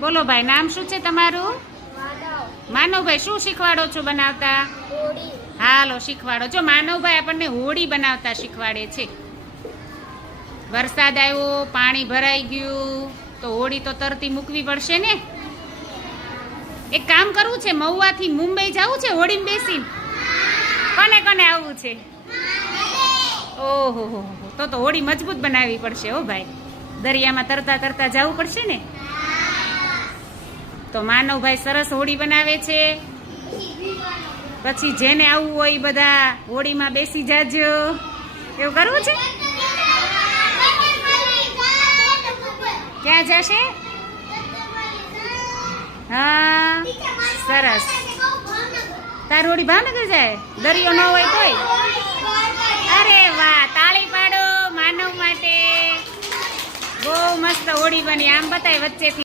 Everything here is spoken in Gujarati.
બોલો ભાઈ, નામ શું છે તમારું? માનવભાઈ, શું શીખવાડો છો બનાવતા? હાલો શીખવાડો. જો માનવભાઈ આપણને હોળી બનાવતા શીખવાડે છે. વરસાદ આવ્યો, પાણી ભરાઈ ગયું, તો હોળી તો તરતી મૂકવી પડશે ને. એક કામ કરવું છે, મહુવાથી મુંબઈ જવું છે હોળીમાં બેસીને. કોને કોને આવવું છે? ઓહો હો, તો હોળી મજબૂત બનાવવી પડશે હો ભાઈ. દરિયામાં તરતા તરતા જવું પડશે ને. તો માનવભાઈ સરસ હોળી બનાવે છે. પછી જેને આવવું હોય બધા હોળીમાં બેસી જાજો. એવું કરવું છે? ક્યાં જશે? હા સરસ. તાર હોળી ભાવનગર જાય? દરિયો ન હોય તોય? અરે વાહ, તાળી પાડો માનવ માટે. બહુ મસ્ત હોળી બની. આમ બતાય વચ્ચેથી.